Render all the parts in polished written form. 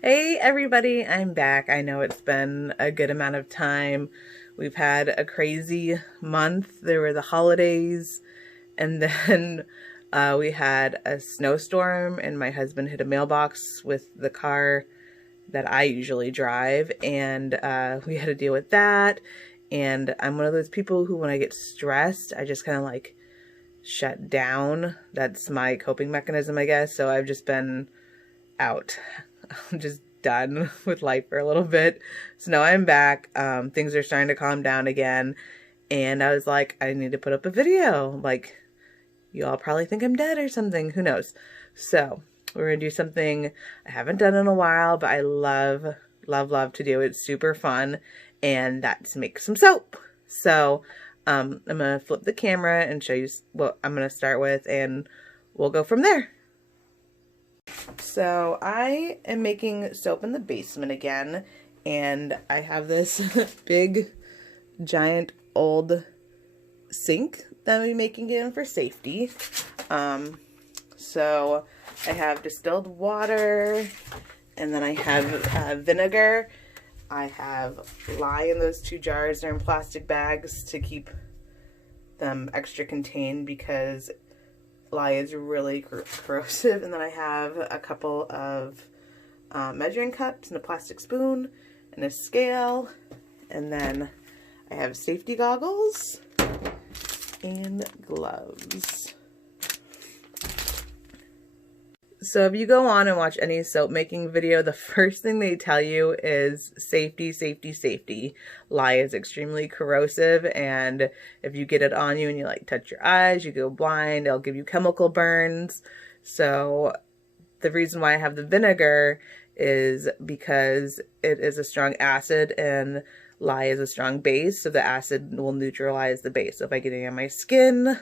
Hey everybody, I'm back. I know it's been a good amount of time. We've had a crazy month. There were the holidays, and then we had a snowstorm, and my husband hit a mailbox with the car that I usually drive, and we had to deal with that. And I'm one of those people who, when I get stressed, I just kind of like shut down. That's my coping mechanism, I guess. So I've just been out. I'm just done with life for a little bit. So now I'm back. Things are starting to calm down again. And I was like, I need to put up a video. Like, you all probably think I'm dead or something. Who knows? So we're going to do something I haven't done in a while, but I love, love, love to do. It's super fun. And that's make some soap. So I'm going to flip the camera and show you what I'm going to start with, and we'll go from there. So I am making soap in the basement again, and I have this big, giant, old sink that I'm making it in for safety. So I have distilled water, and then I have vinegar. I have lye in those 2 jars. They're in plastic bags to keep them extra contained because lye is really corrosive. And then I have a couple of measuring cups and a plastic spoon and a scale, and then I have safety goggles and gloves. So if you go on and watch any soap making video, the first thing they tell you is safety, safety, safety. Lye is extremely corrosive, and if you get it on you and you like touch your eyes, you go blind, it'll give you chemical burns. So the reason why I have the vinegar is because it is a strong acid and lye is a strong base, so the acid will neutralize the base. So if I get it on my skin,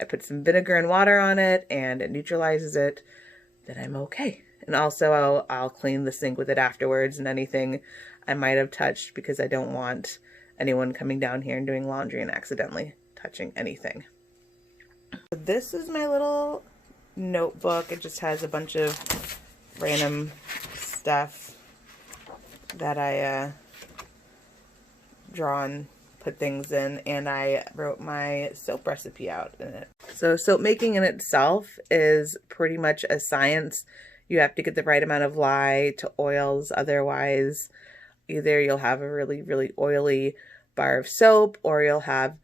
I put some vinegar and water on it and it neutralizes it, then I'm okay. And also I'll clean the sink with it afterwards and anything I might have touched, because I don't want anyone coming down here and doing laundry and accidentally touching anything. This is my little notebook. It just has a bunch of random stuff that I draw and put things in, and I wrote my soap recipe out in it. So soap making in itself is pretty much a science. You have to get the right amount of lye to oils, otherwise either you'll have a really, really oily bar of soap, or you'll have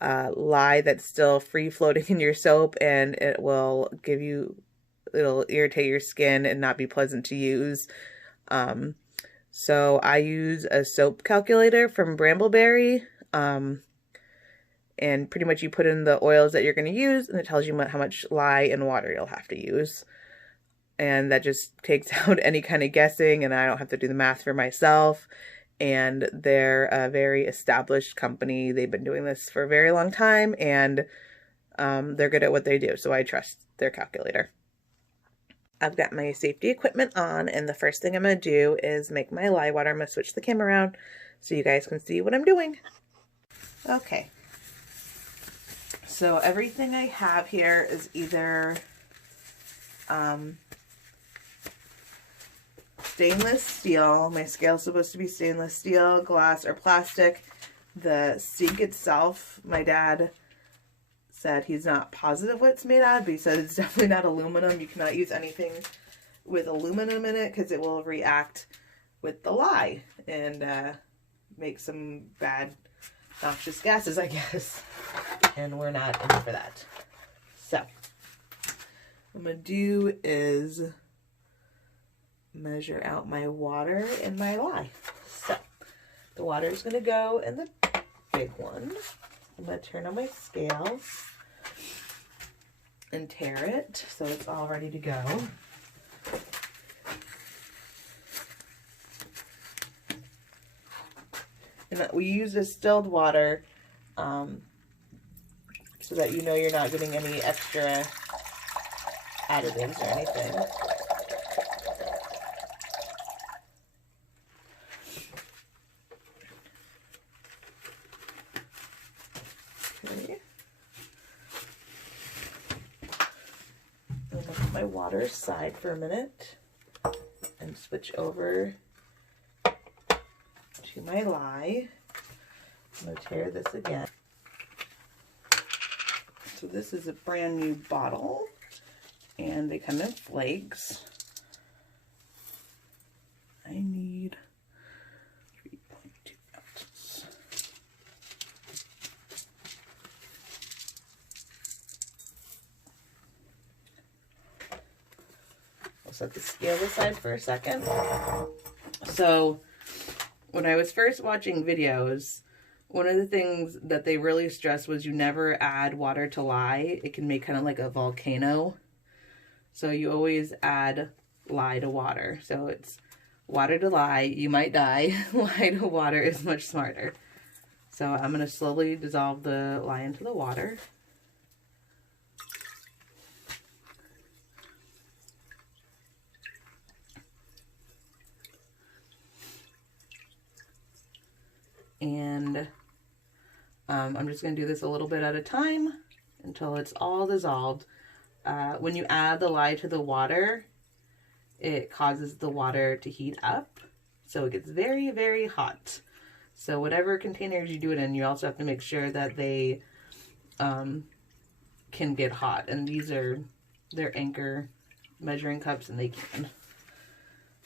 lye that's still free floating in your soap, and it'll irritate your skin and not be pleasant to use. So I use a soap calculator from Brambleberry, and pretty much you put in the oils that you're going to use, and it tells you how much lye and water you'll have to use. And that just takes out any kind of guessing, and I don't have to do the math for myself. And they're a very established company. They've been doing this for a very long time, and they're good at what they do, so I trust their calculator. I've got my safety equipment on, and the first thing I'm going to do is make my lye water. I'm going to switch the camera around so you guys can see what I'm doing. Okay. So everything I have here is either stainless steel. My scale is supposed to be stainless steel, glass, or plastic. The sink itself, my dad said he's not positive what it's made out of, but he said it's definitely not aluminum. You cannot use anything with aluminum in it because it will react with the lye and make some bad noxious gases, I guess. And we're not in for that. So what I'm going to do is measure out my water and my lye. So the water is going to go in the big one. I'm going to turn on my scale and tare it so it's all ready to go. And we use distilled water so that you know you're not getting any extra additives or anything. Okay. I'm going to put my water aside for a minute, and and switch over to my lye. I'm going to tear this again. So this is a brand new bottle, and they come in flakes. I need 3.2 ounces. I'll set the scale aside for a second. So when I was first watching videos, one of the things that they really stressed was you never add water to lye. It can make kind of like a volcano. So you always add lye to water. So it's water to lye, you might die. Lye to water is much smarter. So I'm going to slowly dissolve the lye into the water. And I'm just going to do this a little bit at a time until it's all dissolved. When you add the lye to the water, it causes the water to heat up. So it gets very, very hot. So whatever containers you do it in, you also have to make sure that they can get hot. And these are their Anchor measuring cups, and they can.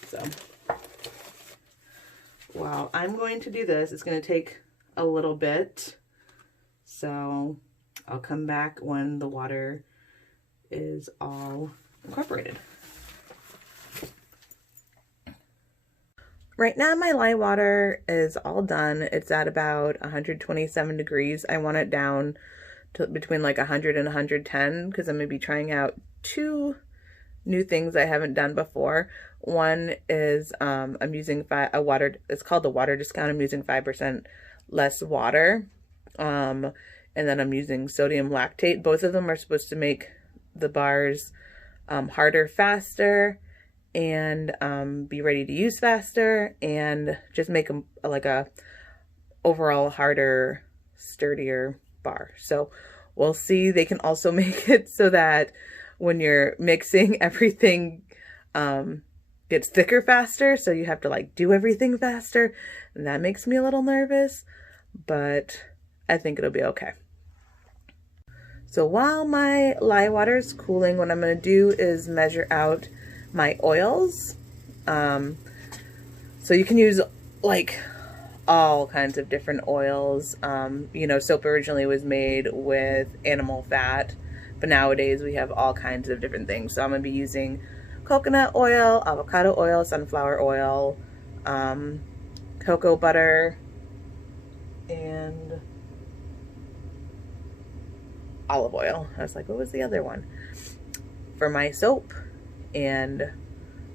So while I'm going to do this, it's going to take a little bit. So I'll come back when the water is all incorporated. Right now my lye water is all done. It's at about 127 degrees. I want it down to between like 100 and 110 because I'm going to be trying out two new things I haven't done before. One is I'm using a water, it's called the water discount. I'm using 5% less water. And then I'm using sodium lactate. Both of them are supposed to make the bars harder faster and be ready to use faster and just make them like a overall harder, sturdier bar. So we'll see. They can also make it so that when you're mixing, everything gets thicker faster, so you have to like do everything faster, and that makes me a little nervous, but I think it'll be okay. So while my lye water is cooling, what I'm going to do is measure out my oils. So you can use like all kinds of different oils. You know, soap originally was made with animal fat, but nowadays we have all kinds of different things. So I'm going to be using coconut oil, avocado oil, sunflower oil, cocoa butter, and olive oil. I was like, what was the other one? For my soap, and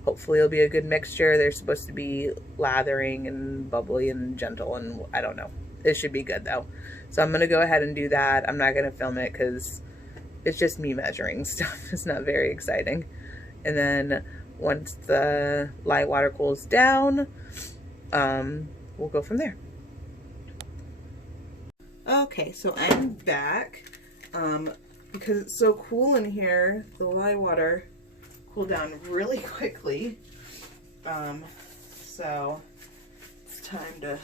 hopefully it'll be a good mixture. They're supposed to be lathering and bubbly and gentle, and I don't know. It should be good though. So I'm going to go ahead and do that. I'm not going to film it because it's just me measuring stuff. It's not very exciting. And then once the lye water cools down, we'll go from there. Okay, so I'm back. Because it's so cool in here, the lye water cooled down really quickly. So it's time to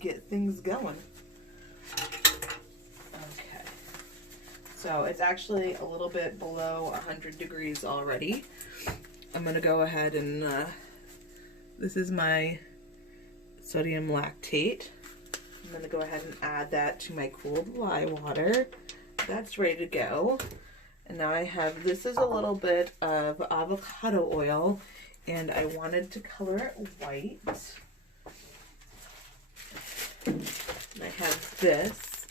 get things going. Okay. So it's actually a little bit below 100 degrees already. I'm going to go ahead and, this is my sodium lactate. I'm going to go ahead and add that to my cooled lye water. That's ready to go. And now I have, this is a little bit of avocado oil, and I wanted to color it white. And I have this,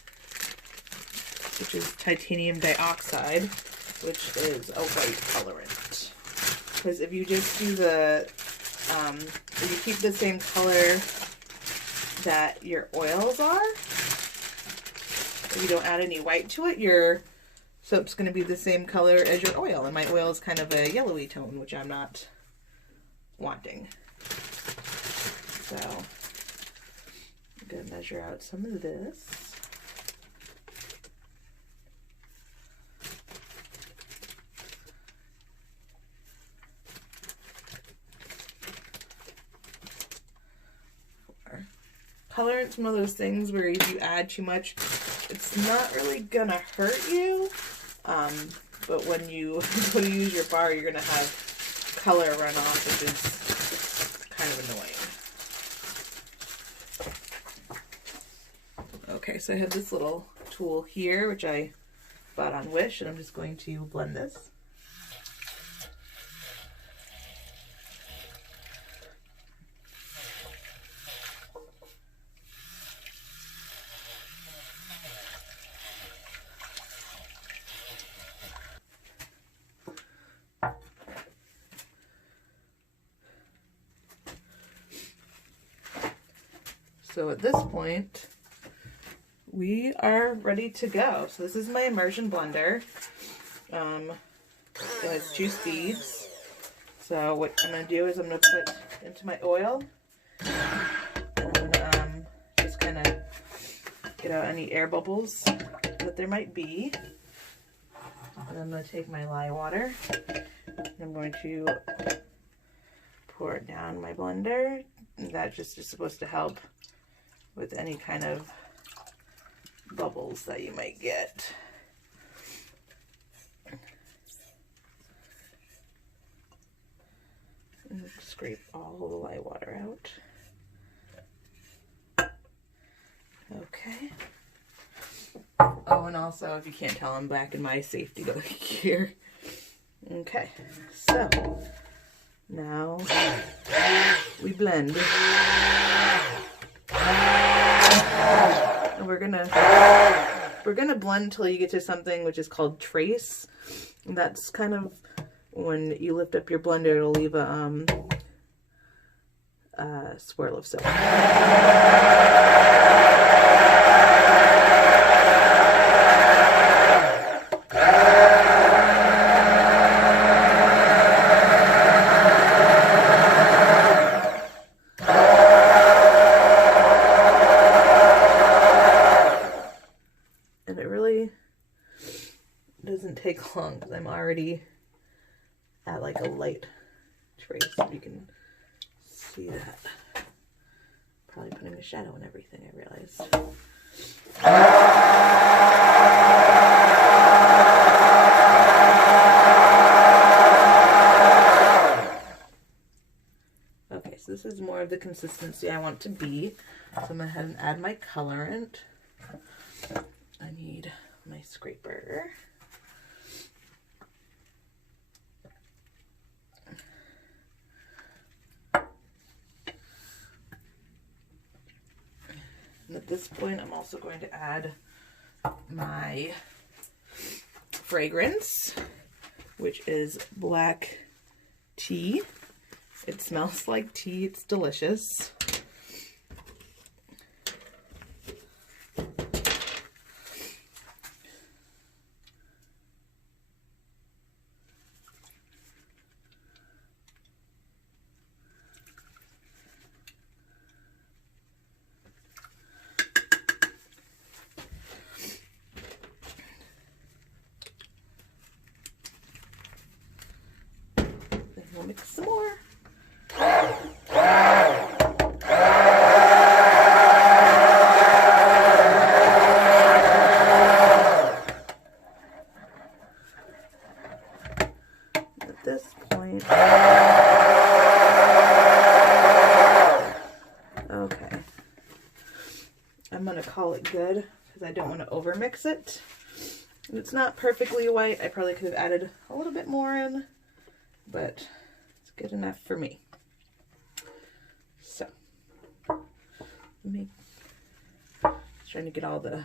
which is titanium dioxide, which is a white colorant. Because if you just do the, if you keep the same color that your oils are, if you don't add any white to it, your soap's going to be the same color as your oil. And my oil is kind of a yellowy tone, which I'm not wanting. So I'm going to measure out some of this. Colorant's one of those things where if you add too much, it's not really gonna hurt you. But when you use your bar, you're gonna have color run off, which is kind of annoying. Okay, so I have this little tool here, which I bought on Wish, and I'm just going to blend this. So at this point, we are ready to go. So this is my immersion blender. It has 2 speeds. So what I'm going to do is I'm going to put into my oil and just kind of get out any air bubbles that there might be. And I'm going to take my lye water. I'm going to pour it down my blender. And that just is supposed to help with any kind of bubbles that you might get. And scrape all the lye water out. Okay. Oh, and also, if you can't tell, I'm back in my safety gear. Okay, so now we blend. And we're gonna blend until you get to something which is called trace. And that's kind of when you lift up your blender, it'll leave a swirl of soap. Doesn't take long because I'm already at like a light trace, if you can see that. Probably putting a shadow in everything, I realized. Okay, so this is more of the consistency I want to be. So I'm going to go ahead and add my colorant. I need my scraper. And at this point, I'm also going to add my fragrance, which is black tea. It smells like tea. It's delicious. We'll mix some more. At this point, okay, I'm gonna call it good because I don't want to overmix it. And it's not perfectly white. I probably could have added a little bit more in, but it's good enough for me. So, trying to get all the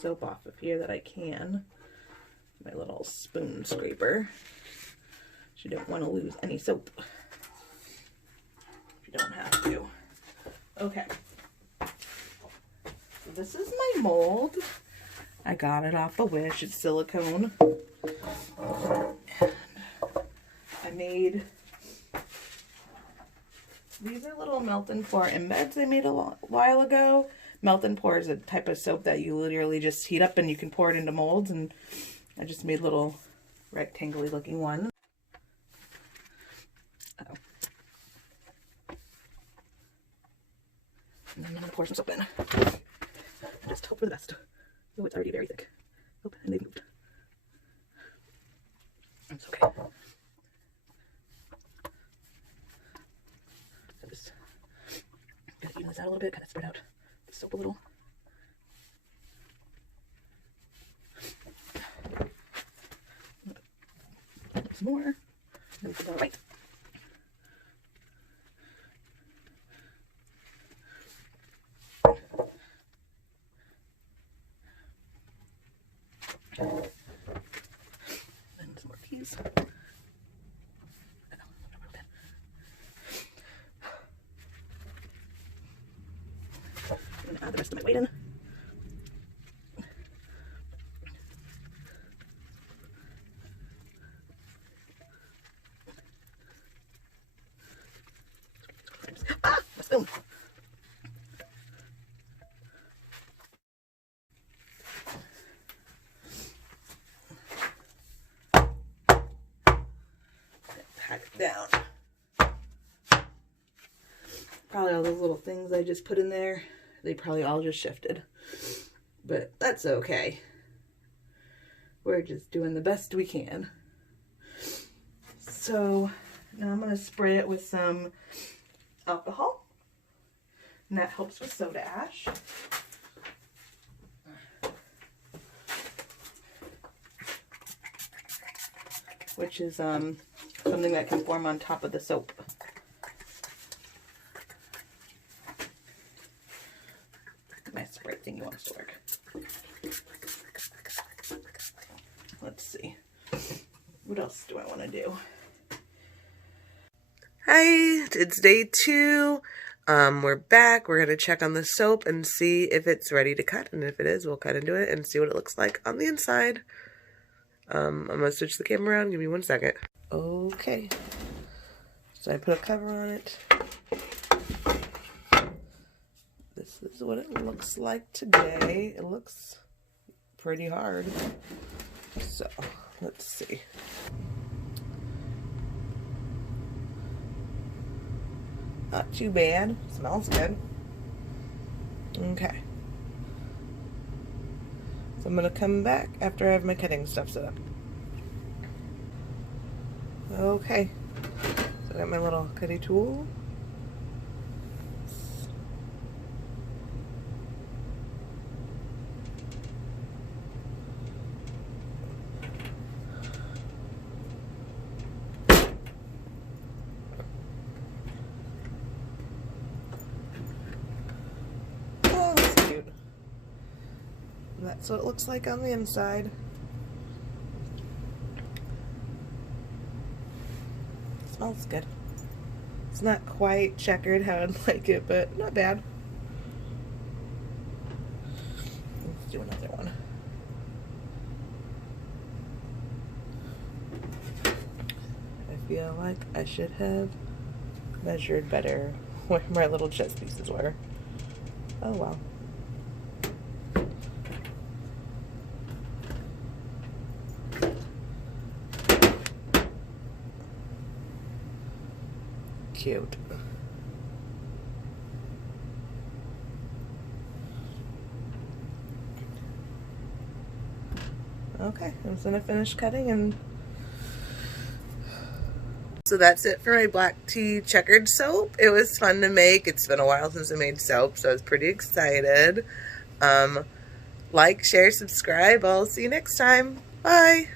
soap off of here that I can. My little spoon scraper. You don't want to lose any soap. If you don't have to. Okay. So this is my mold. I got it off of Wish. It's silicone. And I made these are little melt and pour embeds I made a while ago. Melt and pour is a type of soap that you literally just heat up and you can pour it into molds, and I just made little rectangle-y looking ones. And then I'm gonna pour some soap in. Just hope for the best. Oh, it's already very thick. Oh, and they've moved. It's okay. So just gotta even this out a little bit, kind of spread out the soap a little. Some more. And we put that right. And some more peas. I'm gonna add the rest of my weight in. Ah, my spoon. Pack it down. Probably all those little things I just put in there, they probably all just shifted. But that's okay. We're just doing the best we can. So now I'm going to spray it with some alcohol. And that helps with soda ash. Which is something that can form on top of the soap. My spray thingy wants to work. Let's see. What else do I want to do? Hi, it's day 2. We're back. We're going to check on the soap and see if it's ready to cut. And if it is, we'll cut into it and see what it looks like on the inside. I'm going to switch the camera around. Give me 1 second. Okay. So I put a cover on it. This is what it looks like today. It looks pretty hard. So, let's see. Not too bad. Smells good. Okay. So I'm going to come back after I have my cutting stuff set up. Okay. So I got my little cutting tool. That's what it looks like on the inside. Smells good. It's not quite checkered how I'd like it, but not bad. Let's do another one. I feel like I should have measured better where my little chest pieces were. Oh well. Cute. Okay, I'm just gonna finish cutting and so that's it for my black tea checkered soap. It was fun to make. It's been a while since I made soap, so I was pretty excited. Like, share, subscribe. I'll see you next time. Bye.